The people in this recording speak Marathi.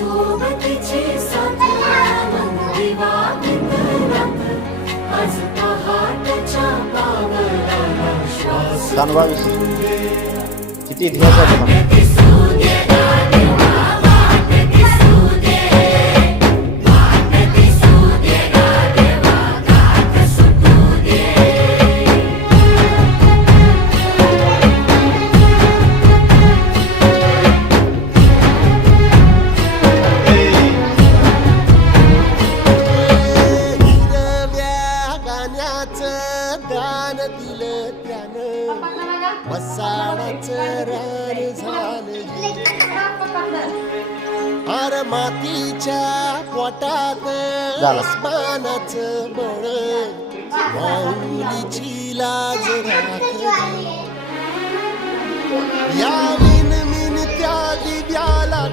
सोबतीची साथ मग दिवा भिंगरात आज पहाटच्या पावलाला श्वास बावीस किती इतिहास आहे बघा. दिसू दे गादेवा वाट दिसू दे वाट दिसू दे गादेवा गात सुटू दे हिरव्या गाण्याचं दान दिलं त्यानं वसाडाचं रान झालं अर मातीच्या पोटात झालं. आसमानाचं बळ माऊलीची लाज राखली या विनमिन त्या दिव्याला